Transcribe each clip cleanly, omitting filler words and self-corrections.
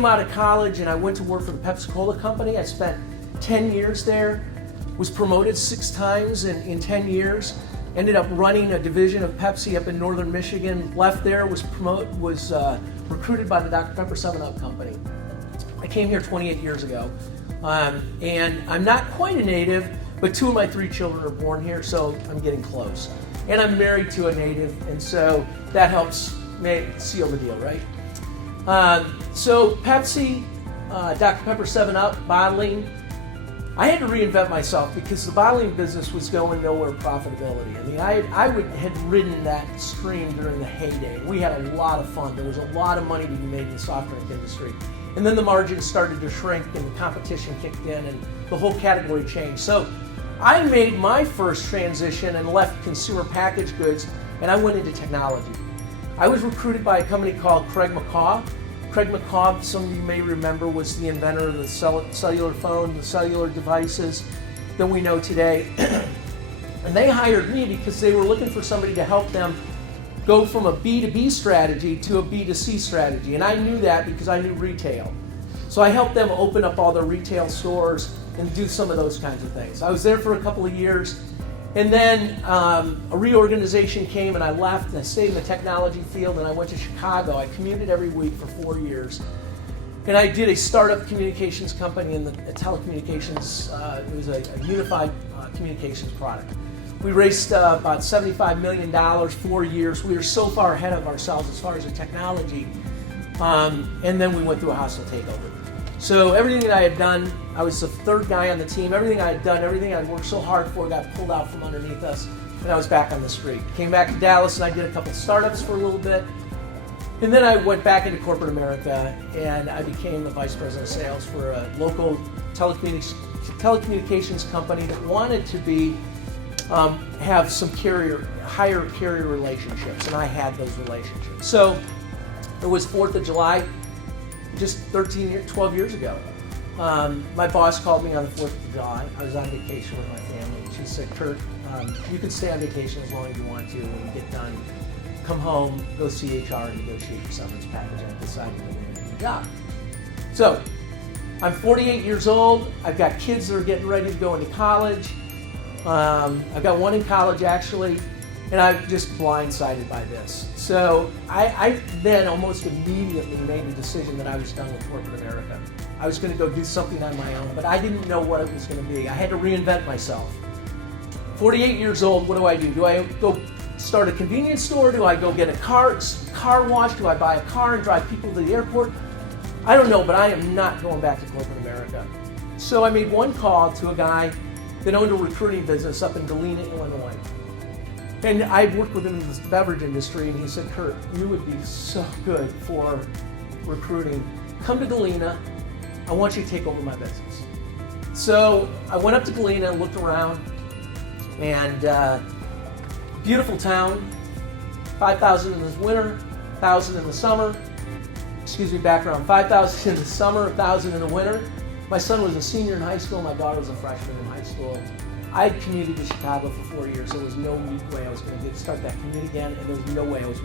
came out of college and I went to work for the Pepsi-Cola company. I spent 10 years there, was promoted 6 times in 10 years, ended up running a division of Pepsi up in northern Michigan, left there, was recruited by the Dr. Pepper 7-Up company. I came here 28 years ago, and I'm not quite a native, but 2 of my 3 children are born here, so I'm getting close. And I'm married to a native, and so that helps seal the deal, right? So Pepsi, Dr. Pepper 7-Up, bottling, I had to reinvent myself because the bottling business was going nowhere profitability. I mean, I had ridden that stream during the heyday. We had a lot of fun. There was a lot of money to be made in the soft drink industry. And then the margins started to shrink and the competition kicked in and the whole category changed. So I made my first transition and left consumer packaged goods and I went into technology. I was recruited by a company called Craig McCaw. Craig McCaw, some of you may remember, was the inventor of the cellular phone, the cellular devices that we know today. And they hired me because they were looking for somebody to help them go from a B2B strategy to a B2C strategy. And I knew that because I knew retail. So I helped them open up all their retail stores and do some of those kinds of things. I was there for a couple of years. And then a reorganization came and I left and I stayed in the technology field and I went to Chicago. I commuted every week for 4 years. And I did a startup communications company in the telecommunications. It was a unified communications product. We raised about $75 million, 4 years. We were so far ahead of ourselves as far as the technology. And then we went through a hostile takeover. So everything that I had done, I was the 3rd guy on the team. Everything I had done, everything I'd worked so hard for got pulled out from underneath us, and I was back on the street. Came back to Dallas, and I did a couple startups for a little bit. And then I went back into corporate America, and I became the vice president of sales for a local telecommunications company that wanted to have some higher carrier relationships, and I had those relationships. So it was 4th of July. Just 12 years ago. My boss called me on the 4th of July. I was on vacation with my family. She said, Kurt, you can stay on vacation as long as you want to. When you get done, come home, go see HR and negotiate your severance package and decide to go in your job. So, I'm 48 years old. I've got kids that are getting ready to go into college. I've got one in college actually. And I'm just blindsided by this. So I then almost immediately made a decision that I was done with corporate America. I was going to go do something on my own, but I didn't know what it was going to be. I had to reinvent myself. 48 years old, what do? Do I go start a convenience store? Do I go get a car wash? Do I buy a car and drive people to the airport? I don't know, but I am not going back to corporate America. So I made one call to a guy that owned a recruiting business up in Galena, Illinois. And I worked with him in the beverage industry, and he said, Kurt, you would be so good for recruiting. Come to Galena. I want you to take over my business. So I went up to Galena and looked around, and beautiful town, 5,000 in the winter, 1,000 in the summer. Background, 5,000 in the summer, 1,000 in the winter. My son was a senior in high school. My daughter was a freshman in high school. I had commuted to Chicago for 4 years. There was no way I was going to start that commute again, and there was no way I was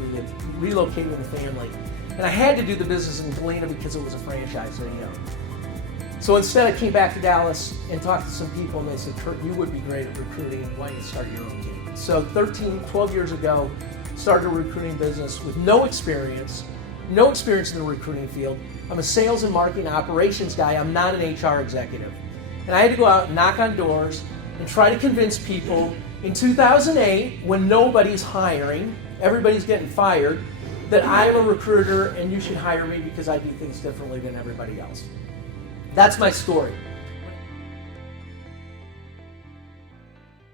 relocating with the family. And I had to do the business in Galena because it was a franchise that he owned. So instead, I came back to Dallas and talked to some people, and they said, Kurt, you would be great at recruiting. Why don't you start your own team? So 12 years ago, started a recruiting business with no experience in the recruiting field. I'm a sales and marketing operations guy. I'm not an HR executive. And I had to go out and knock on doors and try to convince people in 2008, when nobody's hiring, everybody's getting fired, that I'm a recruiter and you should hire me because I do things differently than everybody else. That's my story.